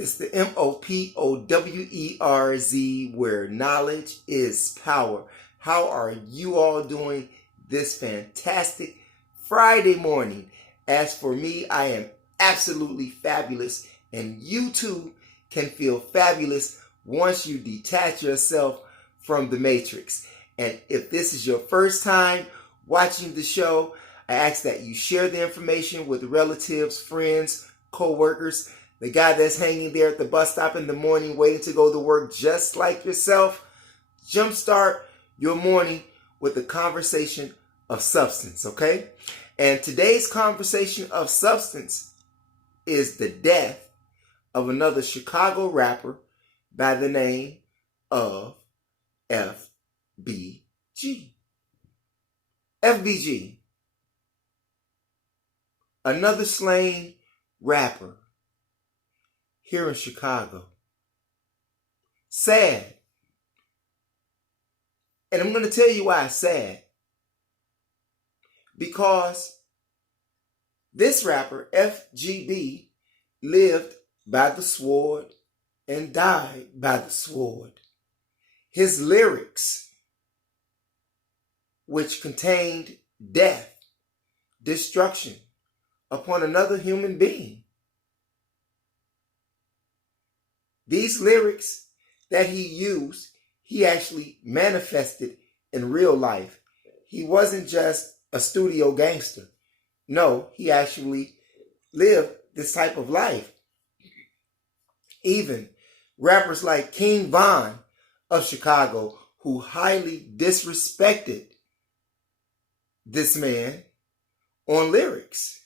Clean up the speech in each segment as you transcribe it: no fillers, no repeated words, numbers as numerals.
It's the MOPOWERZ, where knowledge is power. How are you all doing this fantastic Friday morning? As for me, I am absolutely fabulous, and you too can feel fabulous once you detach yourself from the matrix. And if this is your first time watching the show, I ask that you share the information with relatives, friends, co-workers, the guy that's hanging there at the bus stop in the morning waiting to go to work just like yourself. Jumpstart your morning with a conversation of substance, okay? And today's conversation of substance is the death of another Chicago rapper by the name of FBG. FBG, another slain rapper here in Chicago. Sad. And I'm going to tell you why it's sad. Because this rapper, FGB, lived by the sword and died by the sword. His lyrics, which contained death, destruction upon another human being. These lyrics that he used, he actually manifested in real life. He wasn't just a studio gangster. No, he actually lived this type of life. Even rappers like King Von of Chicago, who highly disrespected this man on lyrics.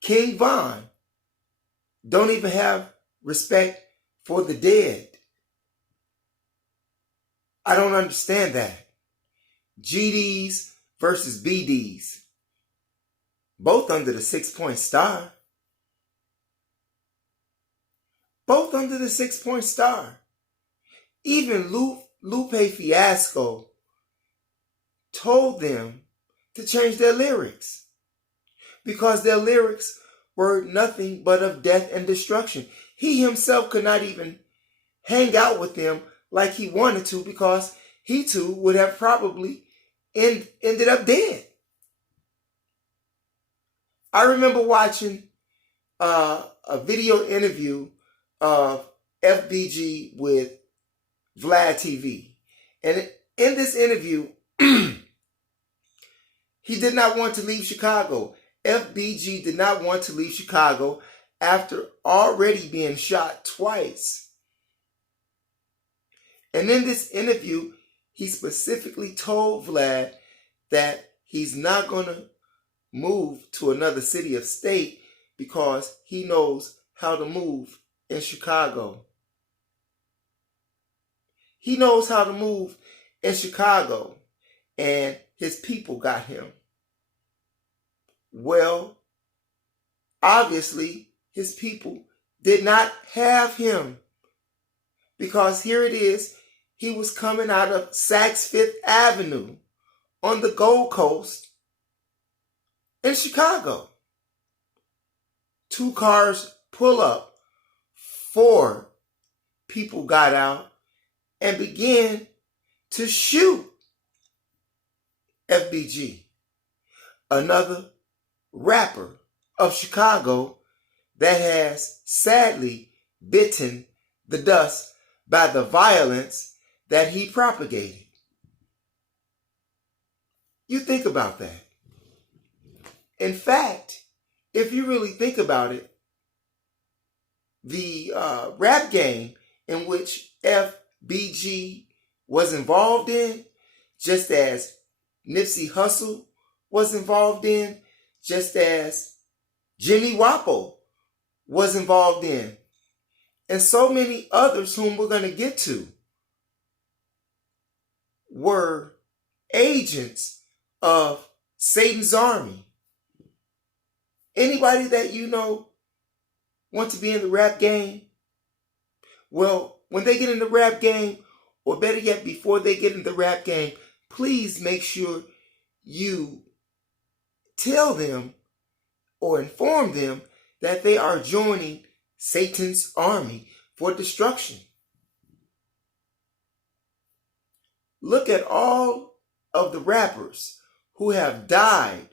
King Von don't even have respect for the dead. I don't understand that. GDs versus BDs, both under the 6-point star. Both under the 6-point star. Even Lupe Fiasco told them to change their lyrics because their lyrics were nothing but of death and destruction. He himself could not even hang out with them like he wanted to because he too would have probably ended up dead. I remember watching a video interview of FBG with Vlad TV. And in this interview, he did not want to leave Chicago. FBG did not want to leave Chicago after already being shot twice. And in this interview, he specifically told Vlad that he's not going to move to another city or state because he knows how to move in Chicago. He knows how to move in Chicago, and his people got him. Well, obviously, his people did not have him because here it is, he was coming out of Saks Fifth Avenue on the Gold Coast in Chicago. 2 cars pull up, 4 people got out and began to shoot FBG, another rapper of Chicago that has sadly bitten the dust by the violence that he propagated. You think about that. In fact, if you really think about it, the rap game in which FBG was involved in, just as Nipsey Hussle was involved in, just as Jimmy Wapo was involved in, and so many others whom we're going to get to, were agents of Satan's army. Anybody that you know want to be in the rap game? Well, when they get in the rap game, or better yet, before they get in the rap game, please make sure you tell them or inform them that they are joining Satan's army for destruction. Look at all of the rappers who have died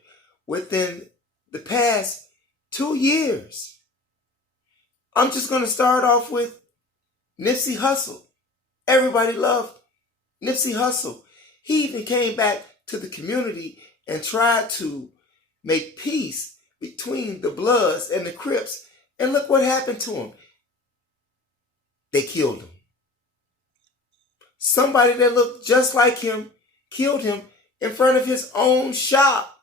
within the past 2 years. I'm just going to start off with Nipsey Hussle. Everybody loved Nipsey Hussle. He even came back to the community and tried to make peace between the Bloods and the Crips. And look what happened to him. They killed him. Somebody that looked just like him killed him in front of his own shop,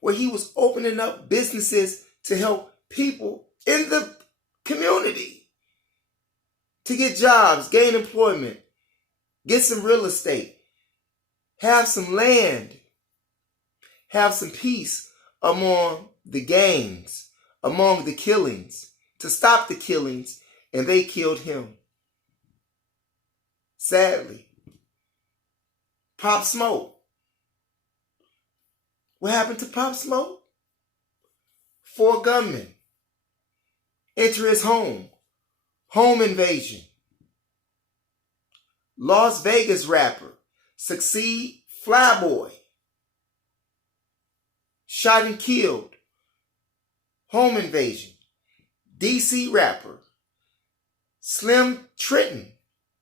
where he was opening up businesses to help people in the community to get jobs, gain employment, get some real estate, have some land, have some peace among the gangs, among the killings, to stop the killings, and they killed him. Sadly. Pop Smoke. What happened to Pop Smoke? 4 gunmen enter his home. Home invasion. Las Vegas rapper Succeed Flyboy shot and killed. Home invasion. DC rapper Slim Trenton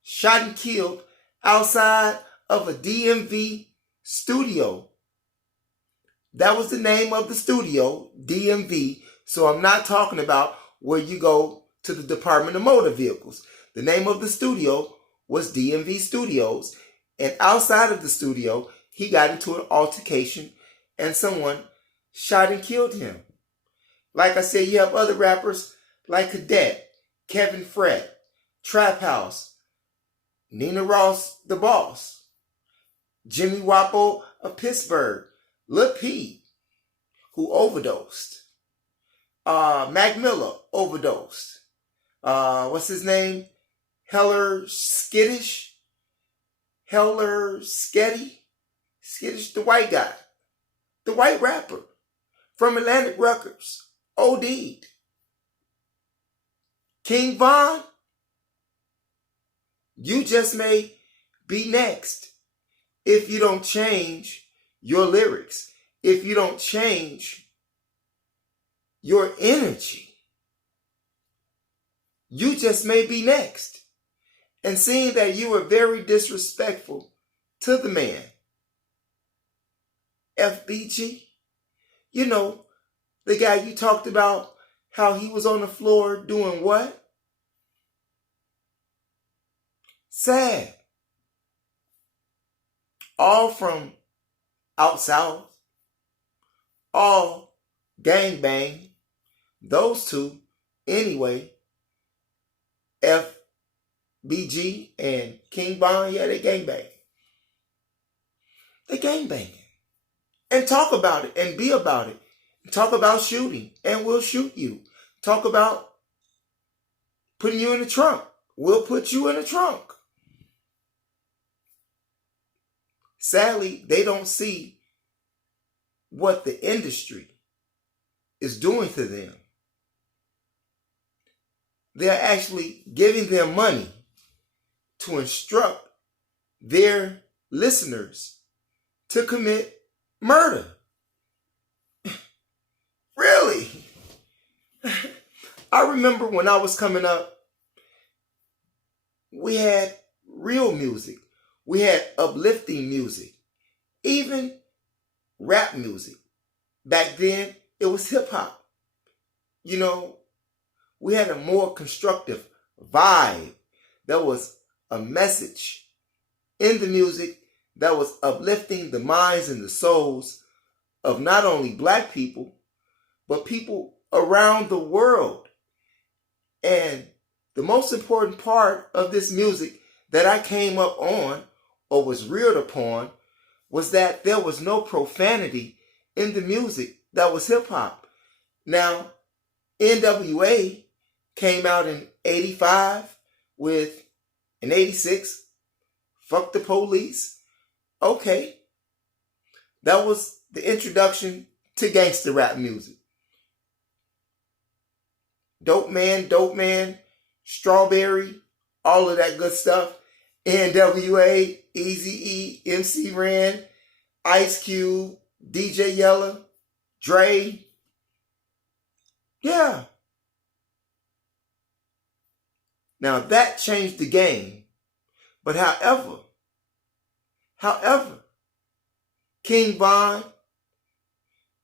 shot and killed outside of a DMV studio. That was the name of the studio, DMV. So I'm not talking about where you go to the Department of Motor Vehicles. The name of the studio was DMV Studios. And outside of the studio, he got into an altercation and someone shot and killed him. Like I said, you have other rappers like Cadet, Kevin Fred, Trap House, Nina Ross, the Boss, Jimmy Wapo of Pittsburgh, Lil P, who overdosed. Mac Miller overdosed. What's his name? Heller Skittish, Skittish, the white guy, the white rapper from Atlantic Records, OD'd. King Von, you just may be next if you don't change your lyrics, if you don't change your energy. You just may be next. And seeing that you were very disrespectful to the man, FBG, you know, the guy you talked about, how he was on the floor doing what? Sad. All from out south, all gangbang, those two, anyway, FBG and King Von, yeah, they gangbang. They gangbanging. And talk about it and be about it. Talk about shooting and we'll shoot you. Talk about putting you in the trunk. We'll put you in the trunk. Sadly, they don't see what the industry is doing to them. They're actually giving them money to instruct their listeners to commit murder. Really? I remember when I was coming up, we had real music. We had uplifting music. Even rap music. Back then, it was hip hop. You know, we had a more constructive vibe. There was a message in the music that was uplifting the minds and the souls of not only black people, but people around the world. And the most important part of this music that I came up on or was reared upon was that there was no profanity in the music that was hip hop. Now, NWA came out in 85 with, in 86, Fuck the Police. Okay. That was the introduction to gangster rap music. Dope Man, Strawberry, all of that good stuff. NWA, Eazy-E, MC Ren, Ice Cube, DJ Yella, Dre. Yeah. Now that changed the game. But however, King Von,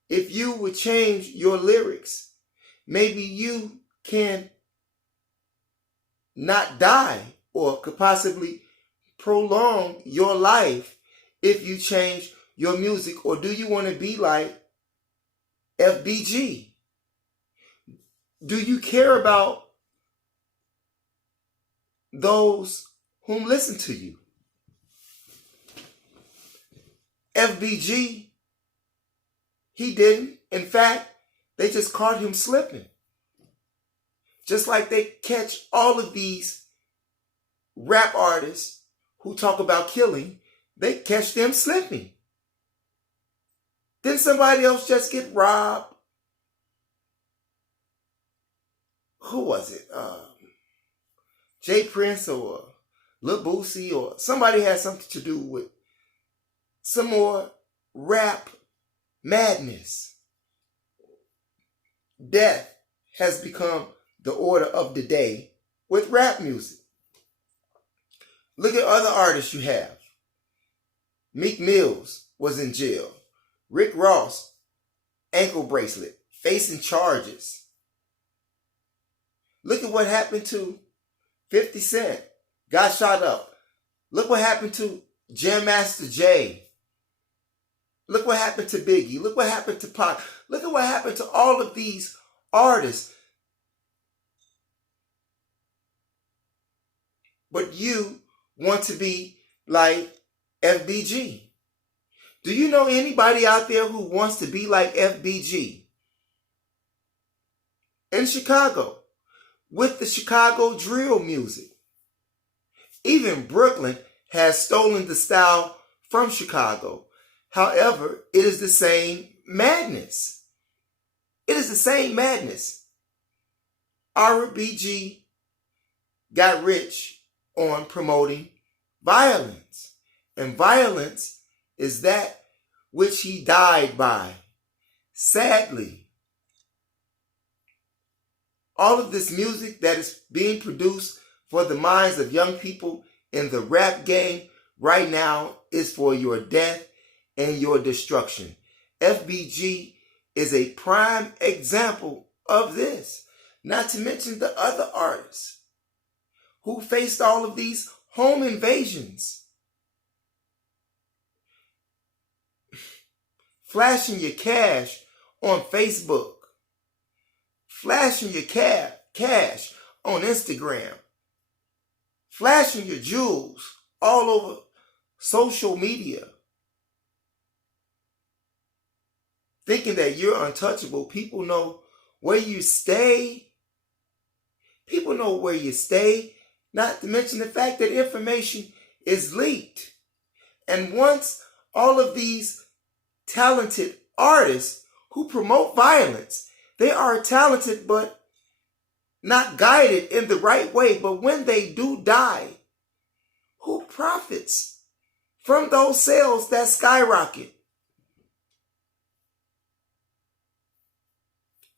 if you would change your lyrics, maybe you can not die or could possibly prolong your life if you change your music. Or do you want to be like FBG? Do you care about those whom listen to you? FBG, he didn't. In fact, they just caught him slipping. Just like they catch all of these rap artists who talk about killing, they catch them slipping. Didn't somebody else just get robbed? Who was it? Jay Prince or Lil Boosie or somebody had something to do with some more rap madness. Death has become the order of the day with rap music. Look at other artists you have. Meek Mills was in jail. Rick Ross, ankle bracelet, facing charges. Look at what happened to 50 Cent, got shot up. Look what happened to Jam Master Jay. Look what happened to Biggie. Look what happened to Pac. Look at what happened to all of these artists. But you want to be like FBG. Do you know anybody out there who wants to be like FBG? In Chicago, with the Chicago drill music. Even Brooklyn has stolen the style from Chicago. However, it is the same madness. It is the same madness. RBG got rich on promoting violence. And violence is that which he died by. Sadly, all of this music that is being produced for the minds of young people in the rap game right now is for your death and your destruction. FBG is a prime example of this. Not to mention the other artists who faced all of these home invasions. Flashing your cash on Facebook. Flashing your cash on Instagram. Flashing your jewels all over social media. Thinking that you're untouchable. People know where you stay. People know where you stay. Not to mention the fact that information is leaked. And once all of these talented artists who promote violence, they are talented but not guided in the right way. But when they do die, who profits from those sales that skyrocket?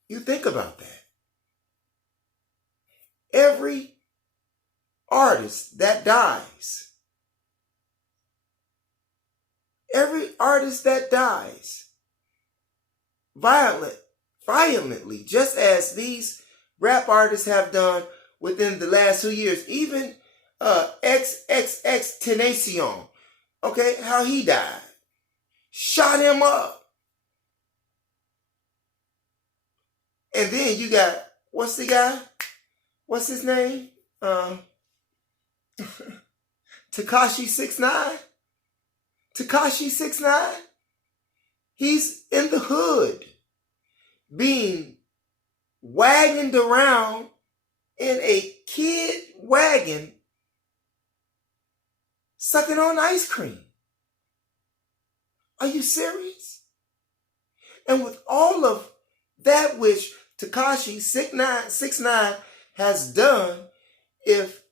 You think about that. Every artist that dies, violently, just as these rap artists have done within the last 2 years. Even XXX Tenacion, okay, how he died. Shot him up. And then you got, what's the guy? What's his name? Tekashi 6ix9ine. Tekashi 6ix9ine. He's in the hood, being wagoned around in a kid wagon, sucking on ice cream. Are you serious? And with all of that which Tekashi 6ix9ine has done if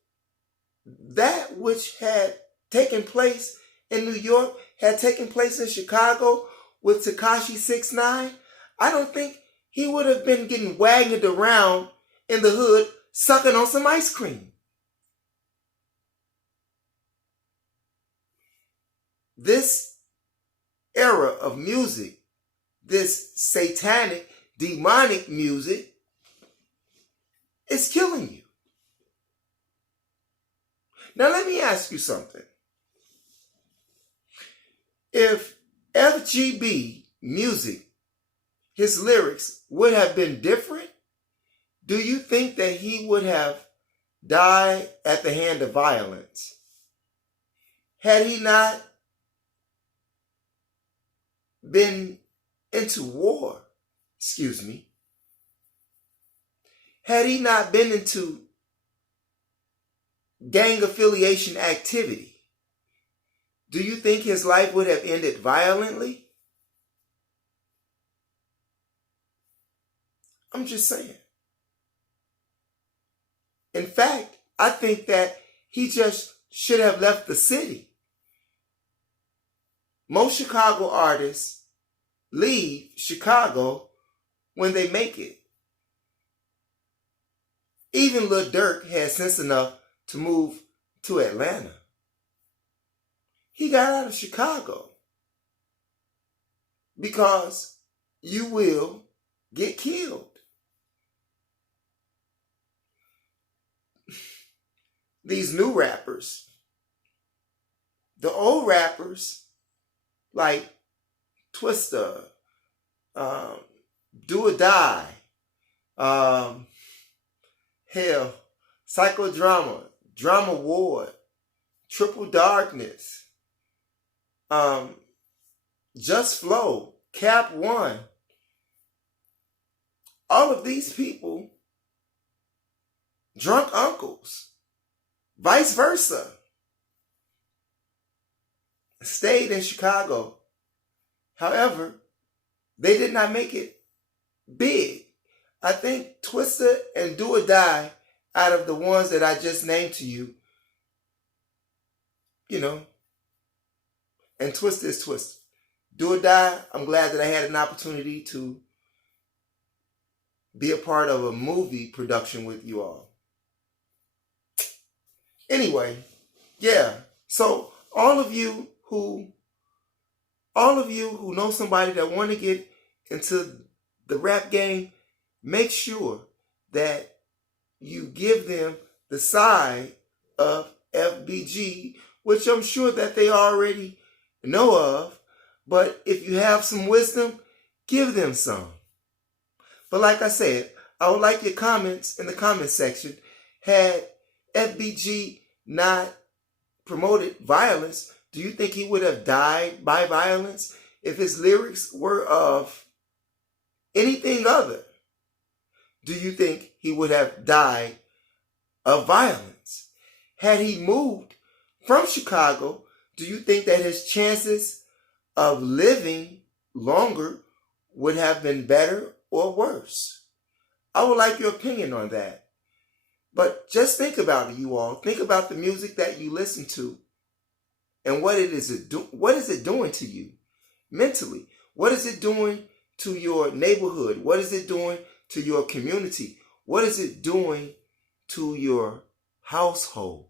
that which had taken place in New York had taken place in Chicago with Tekashi 6ix9ine, I don't think he would have been getting wagged around in the hood sucking on some ice cream. This era of music, this satanic, demonic music, is killing you. Now let me ask you something. If FGB music, his lyrics would have been different, do you think that he would have died at the hand of violence? Had he not been into war, had he not been into gang affiliation activity, do you think his life would have ended violently? I'm just saying. In fact, I think that he just should have left the city. Most Chicago artists leave Chicago when they make it. Even Lil Durk had sense enough to move to Atlanta. He got out of Chicago because you will get killed. These new rappers, the old rappers like Twista, Do or Die, Psychodrama, Drama Ward, Triple Darkness, Just Flow, Cap One. All of these people, Drunk Uncles, vice versa, stayed in Chicago. However, they did not make it big. I think Twista and Do or Die, out of the ones that I just named to you, and Twista is Twista. Do or Die, I'm glad that I had an opportunity to be a part of a movie production with you all. Anyway, yeah. So all of you who know somebody that want to get into the rap game, make sure that you give them the side of FBG, which I'm sure that they already know of. But if you have some wisdom, give them some. But like I said, I would like your comments in the comment section. Had FBG not promoted violence, do you think he would have died by violence? If his lyrics were of anything other, do you think he would have died of violence? Had he moved from Chicago, do you think that his chances of living longer would have been better or worse? I would like your opinion on that. But just think about it, you all. Think about the music that you listen to and what is it doing to you mentally? What is it doing to your neighborhood? What is it doing to your community? What is it doing to your household?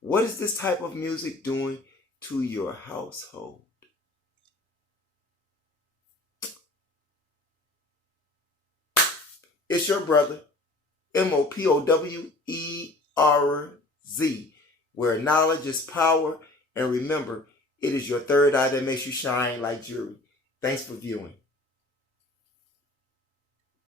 What is this type of music doing to your household? It's your brother, MOPOWERZ, where knowledge is power. And remember, it is your third eye that makes you shine like jewelry. Thanks for viewing.